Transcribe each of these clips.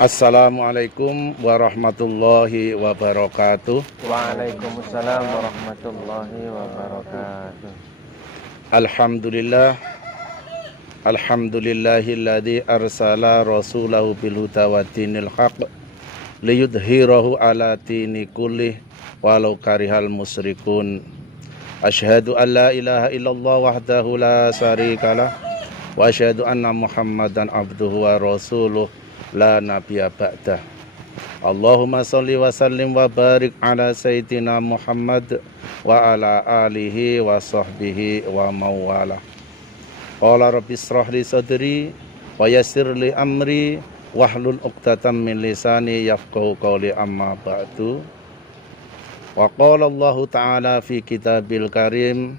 Assalamualaikum warahmatullahi wabarakatuh. Waalaikumsalam warahmatullahi wabarakatuh. Alhamdulillah. Alhamdulillahilladzi arsala rasulahu bil huda wa dinil haq liyudhhirahu ala dini kullih walau karihal musyrikun. Asyhadu an la ilaha illallah wahdahu la syarikalah wa asyhadu anna Muhammadan abduhu wa rasuluh la nabiyya ba'dah. Allahumma sholli wa sallim wa barik ala sayyidina Muhammad wa ala alihi wa sahbihi wa mawala. Qala rabbi israh li sadri wa yassir li amri wahlul 'uqdatam min lisani yafqahu qawli, amma ba'du. Wa qala Allah ta'ala fi kitabil karim,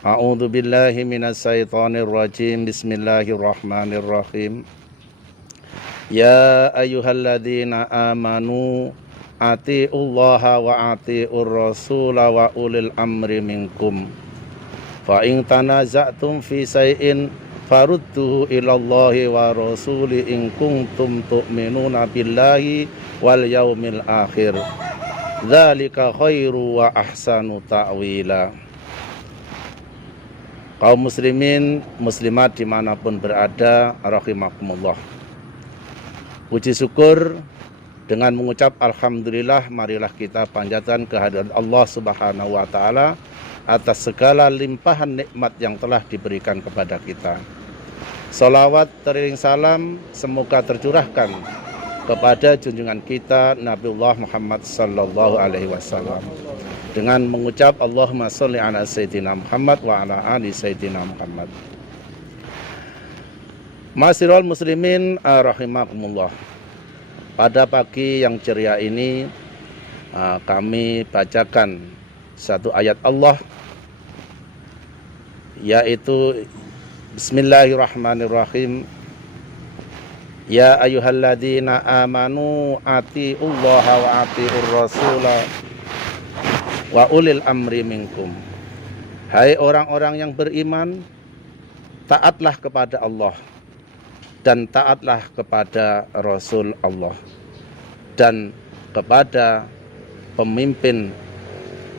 a'udzu billahi minas syaitonir rajim, bismillahirrahmanirrahim. Ya ayyuhalladzina amanu atiullaha wa atiur rasula wa ulil amri minkum. Fa in tanaza'tum fi syai'in farudduhu ilallahi wa rasuli in kuntum tu'minuna billahi wal yaumil akhir. Dzalika khairu wa ahsanu ta'wila. Kaum muslimin muslimat dimanapun berada, rahimakumullah. Puji syukur dengan mengucap alhamdulillah, marilah kita panjatkan kehadirat Allah Subhanahu wa taala atas segala limpahan nikmat yang telah diberikan kepada kita. Salawat teriring salam semoga tercurahkan kepada junjungan kita Nabiullah Muhammad sallallahu alaihi wasallam dengan mengucap Allahumma sholli ala sayyidina Muhammad wa ala ali sayyidina Muhammad. Ma'asyiral muslimin rahimakumullah. Pada pagi yang ceria ini kami bacakan satu ayat Allah, yaitu Bismillahirrahmanirrahim. Ya ayyuhalladzina amanu atiullaha wa atiur rasula wa ulil amri minkum. Hai orang-orang yang beriman, taatlah kepada Allah dan taatlah kepada Rasul Allah dan kepada pemimpin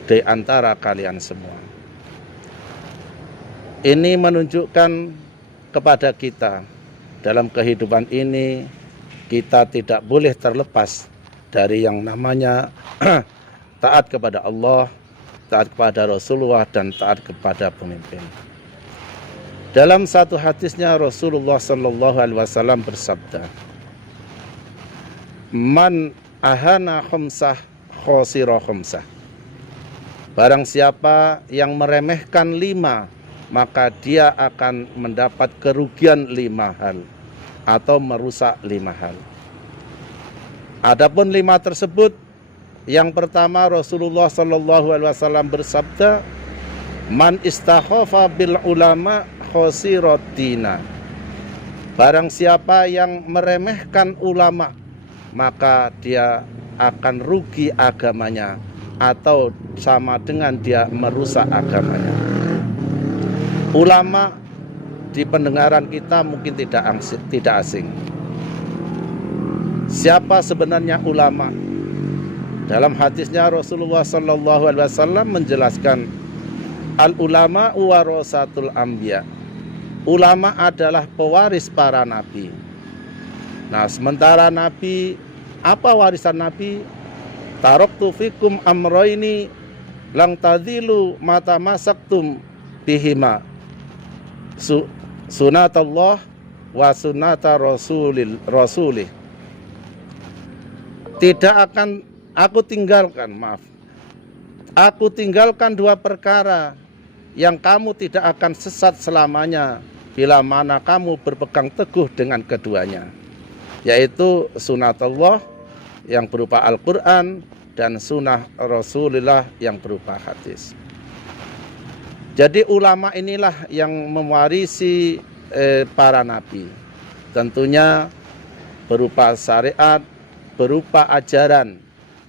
di antara kalian semua. Ini menunjukkan kepada kita dalam kehidupan ini kita tidak boleh terlepas dari yang namanya taat kepada Allah, taat kepada Rasulullah, dan taat kepada pemimpin. Dalam satu hadisnya Rasulullah sallallahu alaihi wasallam bersabda, "Man ahana khamsah khosira khamsah." Barang siapa yang meremehkan 5, maka dia akan mendapat kerugian 5 hal atau merusak 5 hal. Adapun 5 tersebut, yang pertama Rasulullah sallallahu alaihi wasallam bersabda, "Man istakhafa bil ulama khosirotina." Barang siapa yang meremehkan ulama, maka dia akan rugi agamanya atau sama dengan dia merusak agamanya. Ulama di pendengaran kita mungkin tidak asing. Siapa sebenarnya ulama? Dalam hadisnya Rasulullah sallallahu alaihi wasallam menjelaskan, al ulama warasatul anbiya. Ulama adalah pewaris para nabi. Nah, sementara nabi, apa warisan nabi? Taraktu fikum amroini lang tadhilu mata masaktum bihima. Sunatallah wa sunata rasulih. Aku tinggalkan 2 perkara yang kamu tidak akan sesat selamanya bila mana kamu berpegang teguh dengan keduanya, yaitu sunatullah yang berupa Al-Quran dan sunnah Rasulullah yang berupa hadis. Jadi ulama inilah yang mewarisi para nabi, tentunya berupa syariat, berupa ajaran,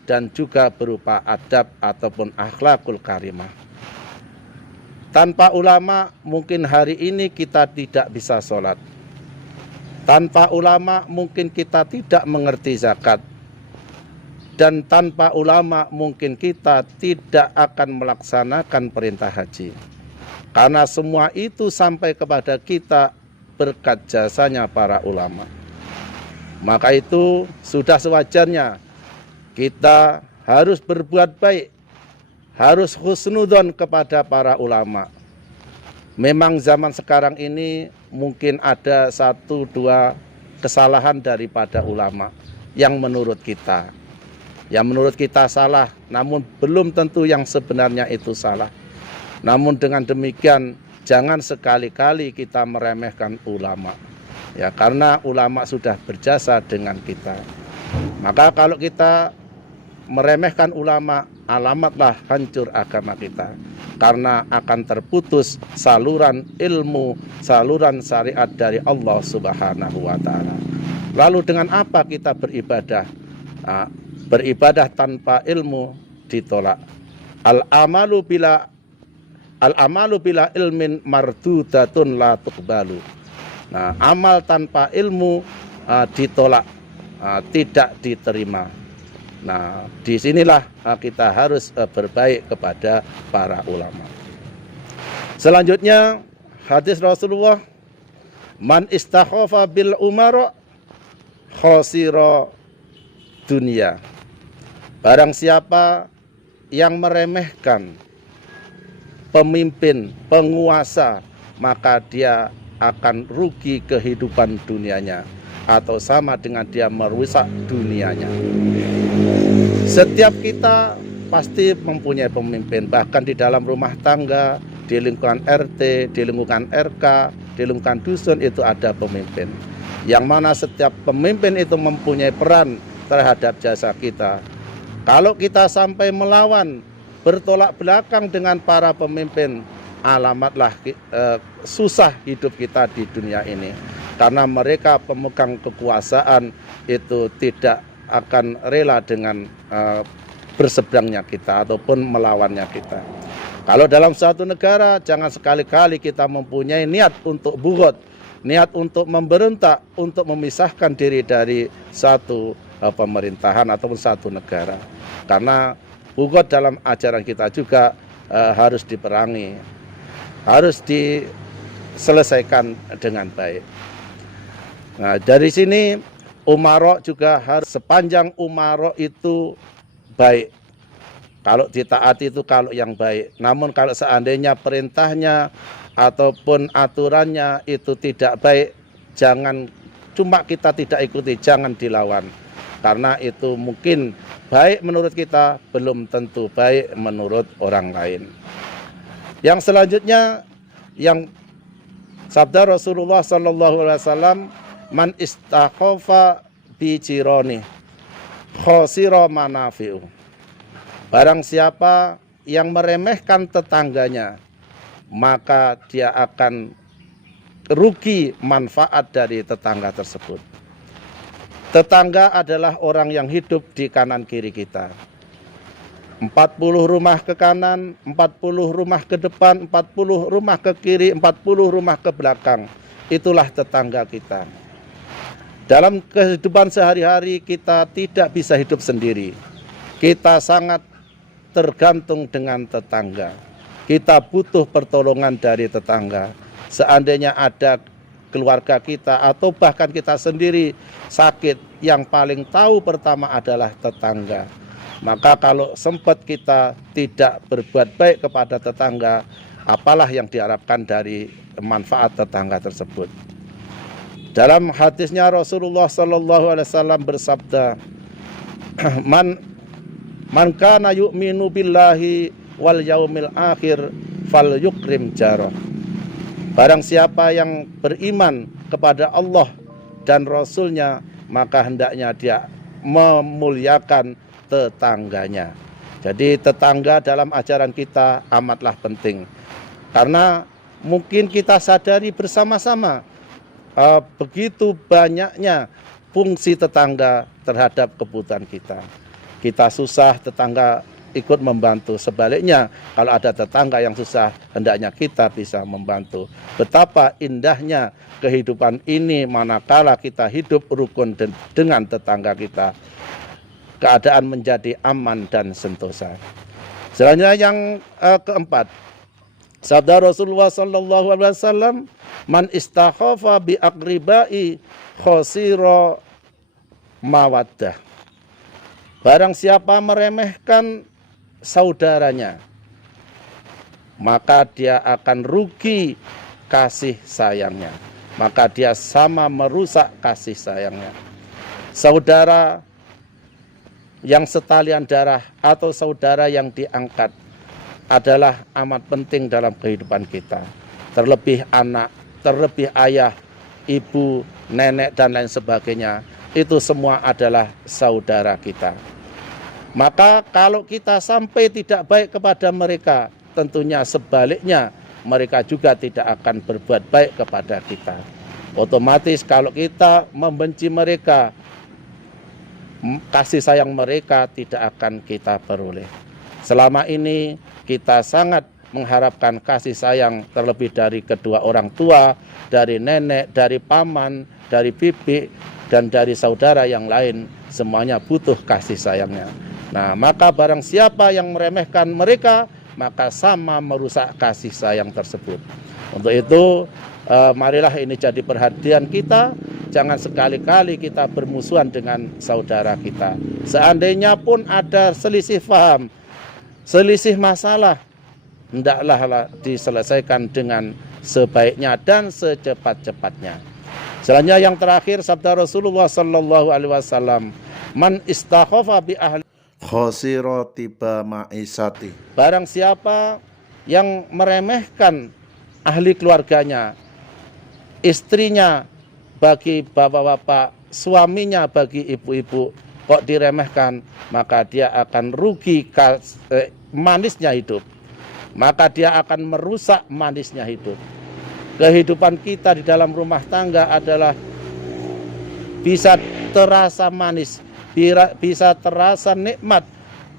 dan juga berupa adab ataupun akhlakul karimah. Tanpa ulama mungkin hari ini kita tidak bisa sholat. Tanpa ulama mungkin kita tidak mengerti zakat. Dan tanpa ulama mungkin kita tidak akan melaksanakan perintah haji. Karena semua itu sampai kepada kita berkat jasanya para ulama. Maka itu sudah sewajarnya kita harus berbuat baik, harus husnudzon kepada para ulama. Memang zaman sekarang ini mungkin ada 1-2 kesalahan daripada ulama yang menurut kita salah, namun belum tentu yang sebenarnya itu salah. Namun dengan demikian jangan sekali-kali kita meremehkan ulama, ya, karena ulama sudah berjasa dengan kita. Maka kalau kita meremehkan ulama, alamatlah hancur agama kita, karena akan terputus saluran ilmu, saluran syariat dari Allah Subhanahu wa ta'ala. Lalu dengan apa kita beribadah? Beribadah tanpa ilmu ditolak. Al-amalu bila ilmin mardudatun la tuqbalu. Nah, amal tanpa ilmu ditolak, tidak diterima. Nah, disinilah kita harus berbaik kepada para ulama. Selanjutnya hadis Rasulullah, man istakhafa bil umara khasira dunia. Barang siapa yang meremehkan pemimpin, penguasa, maka dia akan rugi kehidupan dunianya, atau sama dengan dia merusak dunianya. Setiap kita pasti mempunyai pemimpin, bahkan di dalam rumah tangga, di lingkungan RT, di lingkungan RK, di lingkungan dusun itu ada pemimpin. Yang mana setiap pemimpin itu mempunyai peran terhadap jasa kita. Kalau kita sampai melawan, bertolak belakang dengan para pemimpin, alamatlah susah hidup kita di dunia ini. Karena mereka pemegang kekuasaan itu tidak akan rela dengan berseberangnya kita ataupun melawannya kita. Kalau dalam suatu negara, jangan sekali-kali kita mempunyai niat untuk bughod, niat untuk memberontak, untuk memisahkan diri dari satu pemerintahan ataupun satu negara. Karena bughod dalam ajaran kita juga harus diperangi, harus diselesaikan dengan baik. Nah, dari sini umara juga harus, sepanjang umara itu baik. Kalau ditaati itu kalau yang baik. Namun kalau seandainya perintahnya ataupun aturannya itu tidak baik, jangan cuma kita tidak ikuti, jangan dilawan. Karena itu mungkin baik menurut kita, belum tentu baik menurut orang lain. Yang selanjutnya, yang sabda Rasulullah SAW, man istakhafa bi jirani khasira manafi'u. Barang siapa yang meremehkan tetangganya, maka dia akan rugi manfaat dari tetangga tersebut. Tetangga adalah orang yang hidup di kanan kiri kita. 40 rumah ke kanan, 40 rumah ke depan, 40 rumah ke kiri, 40 rumah ke belakang. Itulah tetangga kita. Dalam kehidupan sehari-hari kita tidak bisa hidup sendiri. Kita sangat tergantung dengan tetangga. Kita butuh pertolongan dari tetangga. Seandainya ada keluarga kita atau bahkan kita sendiri sakit, yang paling tahu pertama adalah tetangga. Maka kalau sempat kita tidak berbuat baik kepada tetangga, apalah yang diharapkan dari manfaat tetangga tersebut. Dalam hadisnya Rasulullah SAW bersabda, man kana yu'minu billahi wal yaumil akhir fal yukrim jarah. Barang siapa yang beriman kepada Allah dan Rasulnya, maka hendaknya dia memuliakan tetangganya. Jadi tetangga dalam ajaran kita amatlah penting. Karena mungkin kita sadari bersama-sama begitu banyaknya fungsi tetangga terhadap kebutuhan kita. Kita susah, tetangga ikut membantu. Sebaliknya, kalau ada tetangga yang susah, hendaknya kita bisa membantu. Betapa indahnya kehidupan ini manakala kita hidup rukun dengan tetangga kita. Keadaan menjadi aman dan sentosa. Selanjutnya yang keempat, sabda Rasulullah sallallahu alaihi wasallam, man istakhafa bi aqribai khosira mawaddah. Barang siapa meremehkan saudaranya, maka dia akan rugi kasih sayangnya. Maka dia sama merusak kasih sayangnya. Saudara yang setalian darah atau saudara yang diangkat adalah amat penting dalam kehidupan kita. Terlebih anak, terlebih ayah, ibu, nenek, dan lain sebagainya. Itu semua adalah saudara kita. Maka kalau kita sampai tidak baik kepada mereka, tentunya sebaliknya mereka juga tidak akan berbuat baik kepada kita. Otomatis kalau kita membenci mereka, kasih sayang mereka tidak akan kita peroleh. Selama ini kita sangat mengharapkan kasih sayang terlebih dari kedua orang tua, dari nenek, dari paman, dari bibi, dan dari saudara yang lain. Semuanya butuh kasih sayangnya. Nah, maka barang siapa yang meremehkan mereka, maka sama merusak kasih sayang tersebut. Untuk itu, marilah ini jadi perhatian kita. Jangan sekali-kali kita bermusuhan dengan saudara kita. Seandainya pun ada selisih paham, selisih masalah, hendaklah diselesaikan dengan sebaiknya dan secepat-cepatnya. Selanjutnya yang terakhir, sabda Rasulullah sallallahu alaihi wasallam, man istakhafa bi ahli khosiro tiba ma'isati. Barang siapa yang meremehkan ahli keluarganya, istrinya bagi bapak-bapak, suaminya bagi ibu-ibu, kok diremehkan, maka dia akan rugi manisnya hidup. Maka dia akan merusak manisnya hidup. Kehidupan kita di dalam rumah tangga adalah bisa terasa manis, bisa terasa nikmat.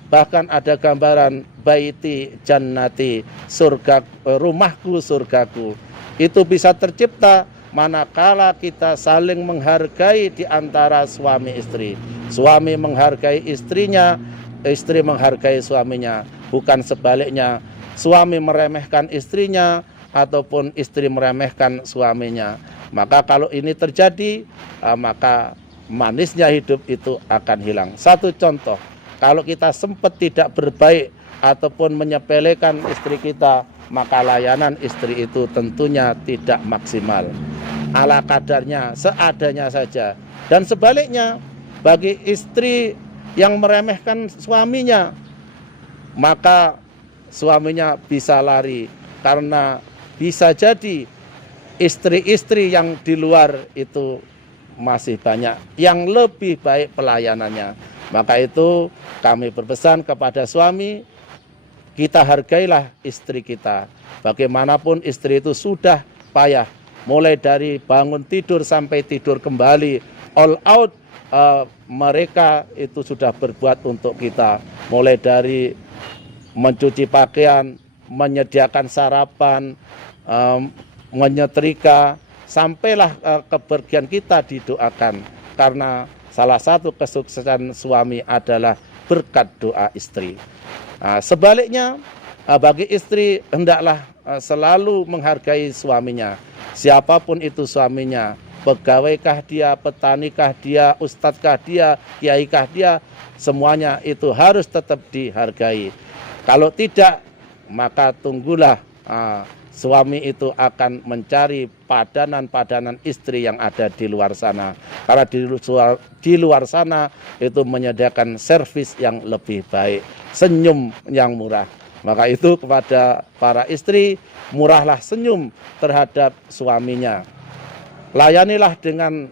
Bahkan ada gambaran baiti jannati, surga, rumahku surgaku. Itu bisa tercipta manakala kita saling menghargai di antara suami istri. Suami menghargai istrinya, istri menghargai suaminya. Bukan sebaliknya, suami meremehkan istrinya ataupun istri meremehkan suaminya. Maka kalau ini terjadi, maka manisnya hidup itu akan hilang. Satu contoh, kalau kita sempat tidak berbaik ataupun menyepelekan istri kita, maka layanan istri itu tentunya tidak maksimal. Ala kadarnya, seadanya saja. Dan sebaliknya, bagi istri yang meremehkan suaminya, maka suaminya bisa lari. Karena bisa jadi istri-istri yang di luar itu masih banyak yang lebih baik pelayanannya. Maka itu kami berpesan kepada suami, kita hargailah istri kita. Bagaimanapun istri itu sudah payah, mulai dari bangun tidur sampai tidur kembali, all out, mereka itu sudah berbuat untuk kita. Mulai dari mencuci pakaian, menyediakan sarapan, menyetrika, sampailah kepergian kita didoakan. Karena salah satu kesuksesan suami adalah berkat doa istri. Sebaliknya, bagi istri hendaklah selalu menghargai suaminya. Siapapun itu suaminya, pegawaikah dia, petanikah dia, ustadzkah dia, kiaikah dia, semuanya itu harus tetap dihargai. Kalau tidak, maka tunggulah suami itu akan mencari padanan-padanan istri yang ada di luar sana. Karena di luar sana itu menyediakan servis yang lebih baik, senyum yang murah. Maka itu kepada para istri, murahlah senyum terhadap suaminya. Layanilah dengan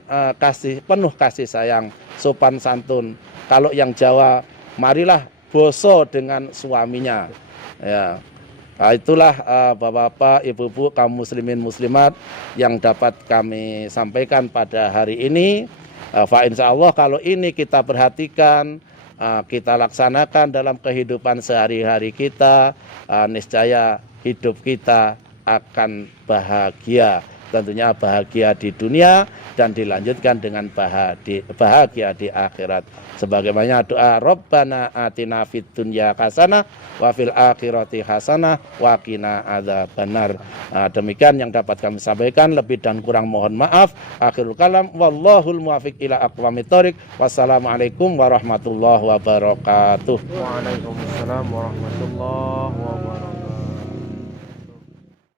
penuh kasih sayang, sopan santun. Kalau yang Jawa, marilah boso dengan suaminya. Ya. Nah, itulah bapak-bapak, ibu-ibu, kaum muslimin muslimat yang dapat kami sampaikan pada hari ini. Fa insya Allah kalau ini kita perhatikan, kita laksanakan dalam kehidupan sehari-hari kita, niscaya hidup kita akan bahagia. Tentunya bahagia di dunia dan dilanjutkan dengan bahagia di akhirat. Sebagaimana doa Rabbana atina fid dunya hasanah wa fil akhirati hasanah wa qina adzabannar. Demikian yang dapat kami sampaikan, lebih dan kurang mohon maaf. Akhirul kalam wallahul muwaffiq ila aqwamit thoriq. Wassalamualaikum warahmatullahi wabarakatuh. Waalaikumsalam warahmatullahi wabarakatuh.